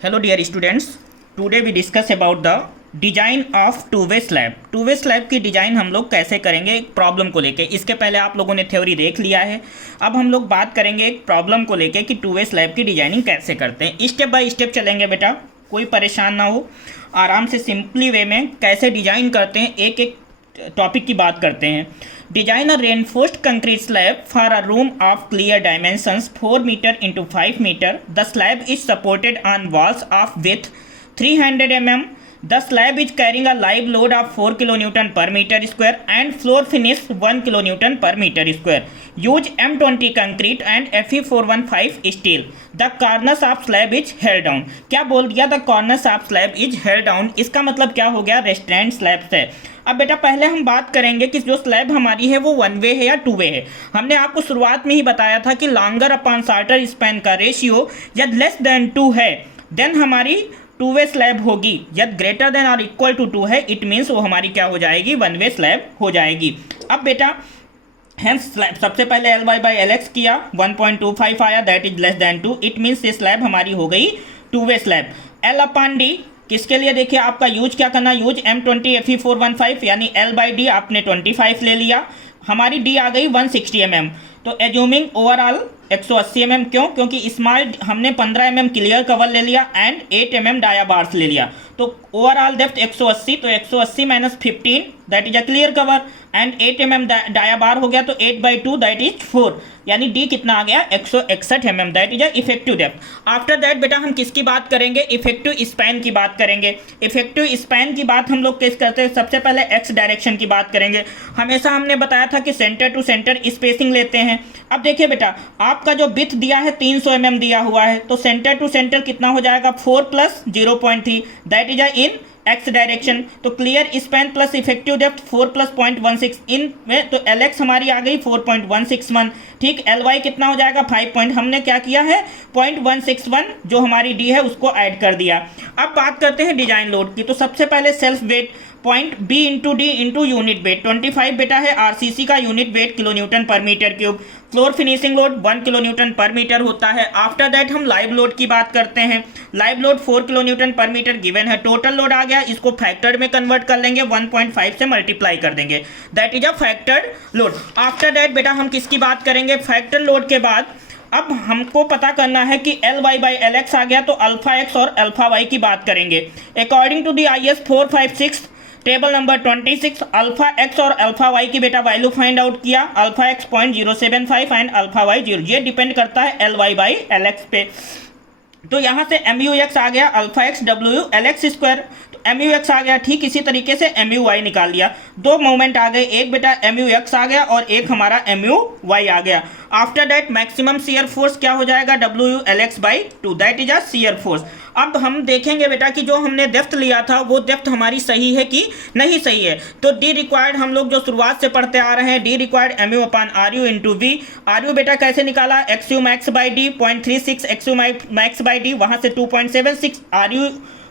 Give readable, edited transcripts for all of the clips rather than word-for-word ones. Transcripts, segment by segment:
Hello dear students, today we discuss about the design of two way slab. Two way slab की design हम लोग कैसे करेंगे एक प्रॉब्लम को लेके। इसके पहले आप लोगों ने थ्योरी देख लिया है, अब हम लोग बात करेंगे एक प्रॉब्लम को लेके कि टू वे स्लैब की डिजाइनिंग कैसे करते हैं। स्टेप बाय स्टेप चलेंगे बेटा, कोई परेशान ना हो, आराम से सिंपली वे में कैसे डिजाइन करते हैं एक एक टॉपिक की बात करते हैं। Design a reinforced concrete slab for a room of clear dimensions 4 metre into 5 metre. The slab is supported on walls of with 300 mm. The slab is carrying a live load of 4 kN per meter square and floor finish 1 kN per meter square. Use M20 concrete and Fe415 steel. The corners of slab is held down. क्या बोल दिया? The corners of slab is held down. इसका मतलब क्या हो गया? Restaurant slab से। अब बेटा पहले हम बात करेंगे कि जो स्लैब हमारी है वो वन वे है या टू वे है। हमने आपको शुरुआत में ही बताया था कि लॉन्गर अपॉन शॉर्टर स्पैन का रेशियो यदि लेस देन 2 है देन हमारी टू वे स्लैब होगी। यदि ग्रेटर देन और इक्वल टू 2 है इट मीन्स वो हमारी क्या हो जाएगी? वन वे स्लैब हो जाएगी। अब बेटा हेंस स्लैब सबसे पहले Ly/Lx किया 1.25 आया, that is less than 2, it means ये स्लैब हमारी हो गई टू वे स्लैब। L/D किसके लिए? देखिए आपका यूज क्या करना, यूज M20 Fe415 यानी L/D आपने 25 ले लिया, हमारी D आ गई 160 mm। तो एज्यूमिंग ओवरऑल 180 mm, क्यों? क्योंकि स्मॉल हमने 15 mm क्लियर कवर ले लिया एंड 8 mm डाया बार्स ले लिया, तो ओवरऑल डेप्थ 180, तो 180 minus 15 that is a clear cover and 8 mm dia bar हो गया, तो 8/2 दैट इज 4, यानी डी कितना आ गया? 161 mm, that is a effective depth. After that बेटा हम किसकी बात करेंगे? इफेक्टिव स्पैन की बात करेंगे। इफेक्टिव स्पैन की बात हम लोग किस करते हैं? सबसे पहले एक्स डायरेक्शन की बात करेंगे। हमेशा हमने बताया था कि सेंटर टू सेंटर स्पेसिंग लेते हैं। अब देखिए बेटा आपका जो विड्थ दिया है 300 mm दिया हुआ है, तो सेंटर टू सेंटर कितना हो जाएगा? 4 + 0.3 that is in x direction. तो clear span plus effective depth 4 + 0.16 in में, तो Lx हमारी आ गई 4.161, ठीक। Ly कितना हो जाएगा? 5 हमने क्या किया है? 0.161 जो हमारी डी है उसको ऐड कर दिया। अब बात करते हैं डिजाइन लोड की। तो सबसे पहले self weight point B into d into unit weight 25 बेटा है आरसीसी का यूनिट वेट किलोन्यूटन पर metre cube. Floor finishing load 1 kilonewton पर मीटर होता है। आफ्टर दैट हम लाइव लोड की बात करते हैं। लाइव लोड 4 किलोन्यूटन पर मीटर गिवन है। टोटल लोड आ गया, इसको फैक्टर्ड में कन्वर्ट कर लेंगे, 1.5 से मल्टीप्लाई कर देंगे, that is a factored load. After that बेटा हम किसकी बात करेंगे? फैक्टर लोड के बाद अब हमको पता करना है कि Ly/Lx आ गया, तो अल्फा एक्स और अल्फा वाई की बात करेंगे। According to the IS 456 table number 26 alpha x और अल्फा वाई की बेटा वैल्यू फाइंड आउट किया। Alpha x 0.075 and alpha y 0, ये डिपेंड करता है Ly/Lx पे। तो यहाँ से MUX आ गया अल्फा एक्स WLX स्क्वायर, तो MUX आ गया, ठीक इसी तरीके से MUY निकाल लिया। दो मोमेंट आ गए, एक बेटा MUX आ गया और एक हमारा MUY आ गया। After that maximum shear force क्या हो जाएगा? WLX/2 that is a shear force. अब हम देखेंगे बेटा कि जो हमने डेप्थ लिया था वो डेप्थ हमारी सही है कि नहीं सही है। तो डी रिक्वायर्ड हम लोग जो शुरुआत से पढ़ते आ रहे हैं, d required MU/RU into v. RU बेटा कैसे निकाला? XU max/D 0.36 XU max/D, वहां से 2.76, RU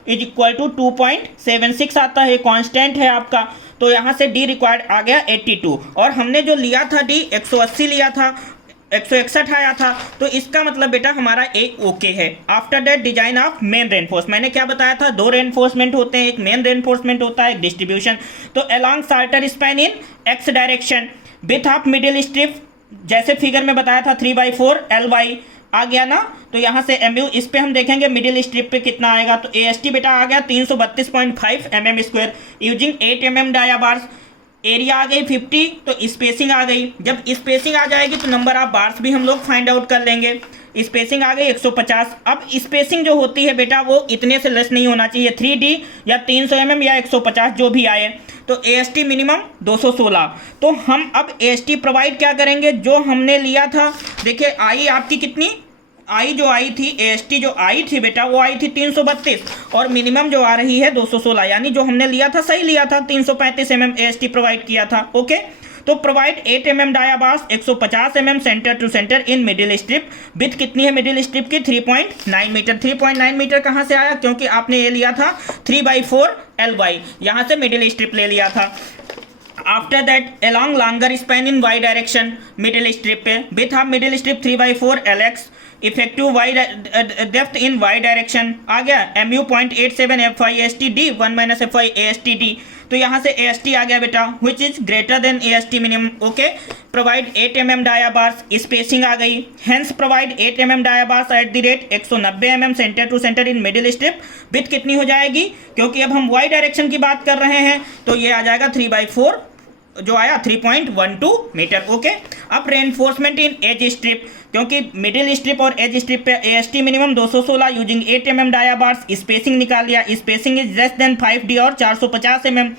इज इक्वल टू 2.76 आता है, कांस्टेंट है आपका। तो यहाँ से डी रिक्वायर्ड आ गया 82 और हमने जो लिया था डी 180 लिया था, 161 आया था, तो इसका मतलब बेटा हमारा ए ओके है। After that design of main reinforce, मैंने क्या बताया था? दो रेनफोर्समेंट होते हैं, एक मेन रेनफोर्समेंट होता है, एक डिस्ट्रीब्यूशन। तो along shorter span in x direction with of middle strip, जैसे फिगर में बताया था 3/4 Ly आ गया ना। तो यहाँ से MU इस पे हम देखेंगे मिडिल स्ट्रिप पे कितना आएगा, तो AST बेटा आ गया 332.5 mm square using 8 mm dia bars. Area आ गई 50, तो स्पेसिंग आ गई। जब स्पेसिंग आ जाएगी तो नंबर ऑफ बार्स भी हम लोग फाइंड आउट कर लेंगे। स्पेसिंग आ गई 150। अब स्पेसिंग जो होती है बेटा वो इतने से लेस नहीं होना चाहिए, 3D या 300 mm या 150 जो भी आए। तो AST मिनिमम 216। तो हम अब AST प्रोवाइड क्या करेंगे? जो हमने लिया था, देखिए आई आपकी कितनी आई जो आई थी, AST जो आई थी बेटा वो आई थी 332 और मिनिमम जो आ रही है 216, यानी जो हमने लिया था सही लिया था, 335 mm AST प्रोवाइड किया था। ओके, तो provide 8 mm dia bars 150 mm centre to centre in middle strip. With कितनी है मिडिल स्ट्रिप की? 3.9 मीटर। 3.9 मीटर कहाँ से आया? क्योंकि आपने ये लिया था 3/4 Ly, यहाँ से मिडिल स्ट्रिप ले लिया था। After that along longer span in y direction middle strip पे, with of middle strip 3/4 Lx effective y depth in y direction आ गया, MU 0.87 FISTD 1 माइनस FIASTD, तो यहाँ से AST आ गया बेटा, which is greater than AST minimum. Okay, provide 8 mm dia bars, spacing आ गई, hence provide 8 mm dia bars at the rate 190 mm centre to centre in middle strip. With कितनी हो जाएगी, क्योंकि अब हम वाई डायरेक्शन की बात कर रहे हैं, तो ये आ जाएगा 3/4 जो आया 3.12 मीटर। ओके, अब रेनफोर्समेंट इन एज स्ट्रिप, क्योंकि मिडिल स्ट्रिप और एज स्ट्रिप पे AST minimum 216 using 8 mm dia bars, spacing निकाल लिया, spacing is less than 5D और 450 mm,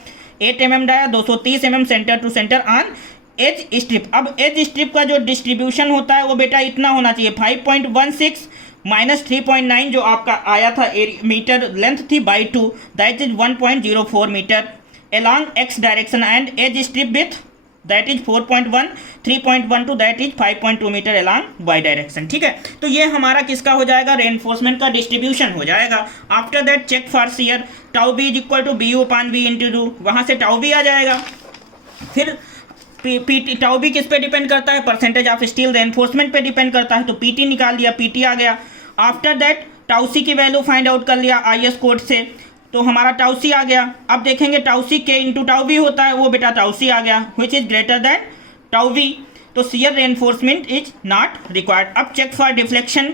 8 mm dia 230 mm centre to centre on edge strip. अब edge strip का जो distribution होता है वो बेटा इतना होना चाहिए, 5.16 माइनस 3.9 जो आपका आया था मीटर लेंथ थी by 2, that is 1.04 metre along x direction and edge strip width that is 4.1, 3.12 that is 5.2 metre along y direction। ठीक है, तो ये हमारा किसका हो जाएगा, रेनफोर्समेंट का डिस्ट्रीब्यूशन हो जाएगा। After that check for shear, tau b is equal to BU upon V into d, वहाँ से टाउ बी आ जाएगा। फिर PT टाउ बी किस पे डिपेंड करता है, परसेंटेज ऑफ स्टील रेनफोर्समेंट पे डिपेंड करता है, तो PT निकाल लिया, PT आ गया। आफ्टर दैट टाउ सी की वैल्यू फाइंड आउट कर लिया IS कोड से, तो हमारा टाउ सी आ गया। अब देखेंगे टाउ सी के इंटू टाउ बी होता है, वो बेटा टाउ सी आ गया, which is greater than tau v, तो shear reinforcement is not required. अब चेक फॉर डिफ्लेक्शन,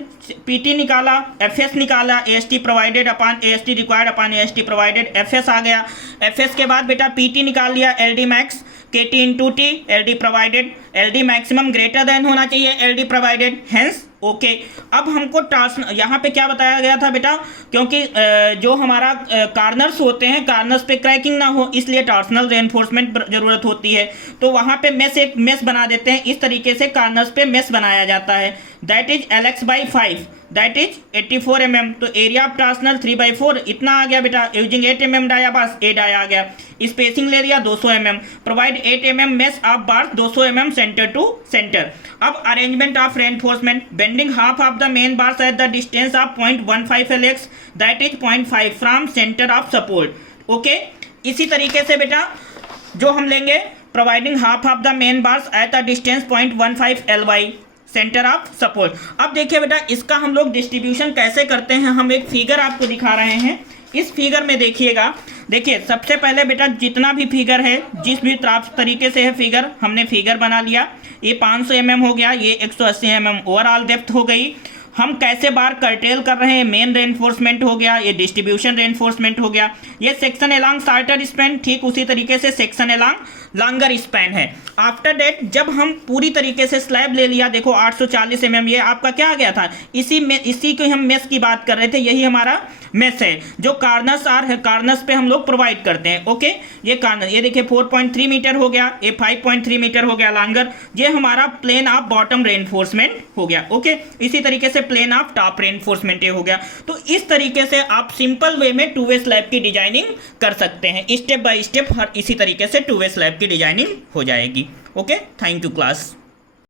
PT निकाला, FS निकाला, AST provided upon AST required upon AST provided, FS आ गया। FS के बाद बेटा PT निकाल लिया, LD max KT into T, LD provided, LD maximum greater than होना चाहिए LD प्रोवाइडेड, हेंस ओके। अब हमको यहाँ पे क्या बताया गया था बेटा, क्योंकि जो हमारा कार्नर्स होते हैं, कार्नर्स पे क्रैकिंग ना हो, इसलिए टॉर्सनल रेनफोर्समेंट जरूरत होती है, तो वहाँ पे एक मेस बना देते हैं, इस तरीके से कार्नर्स पे मेस बनाया जाता है, that is LX/5, that is 84 mm, तो एरिया ऑफ टॉर्सनल 3/4 इतना आ गया बेटा, using 8 mm dia bars, 8 dia आ गया, स्पेसिंग ले लिया 200 mm, provide 8 mm mesh of bars 200 mm centre to centre. अब arrangement of reinforcement, bending half of the main bars at the distance of 0.15 LX, that is 0.5 from centre of support. Okay, इसी तरीके से बेटा जो हम लेंगे, providing half of the main bars at the distance 0.15 LY centre of support. अब देखिए बेटा इसका हम लोग डिस्ट्रीब्यूशन कैसे करते हैं, हम एक फिगर आपको दिखा रहे हैं। इस फिगर में देखिएगा, देखिए सबसे पहले बेटा जितना भी फिगर है, जिस भी तरीके से है फिगर, हमने फिगर बना लिया, ये 500 mm हो गया, ये 180 mm ओवरऑल डेप्थ हो गई। हम कैसे बार कर्टेल कर रहे हैं, मेन रेनफोर्समेंट हो गया, ये डिस्ट्रीब्यूशन रेनफोर्समेंट हो गया, ये सेक्शन एलॉन्ग शॉर्टर स्पैन, ठीक उसी तरीके से सेक्शन एलॉन्ग लॉन्गर स्पैन है। आफ्टर डेट जब हम पूरी तरीके से स्लैब ले लिया, देखो 840 mm, ये आपका क्या आ गया था, इसी को हम मेस की बात कर रहे थे, यही हमारा मेस है जो कार्नर्स पे हम लोग प्रोवाइड करते हैं। ओके, ये कार्नर, ये देखिए 4.3 मीटर हो गया, ये 5.3 मीटर हो गया लॉन्गर, ये हमारा प्लेन ऑफ बॉटम रेनफोर्समेंट हो गया। ओके, इसी तरीके से प्लेन ऑफ टॉप रेनफोर्समेंट ये हो गया। तो इस तरीके से आप सिंपल वे में 2 वे स्लैब की डिजाइनिंग कर सकते हैं, स्टेप बाय स्टेप हर इसी तरीके से 2 वे स्लैब की डिजाइनिंग हो जाएगी। Okay, thank you class.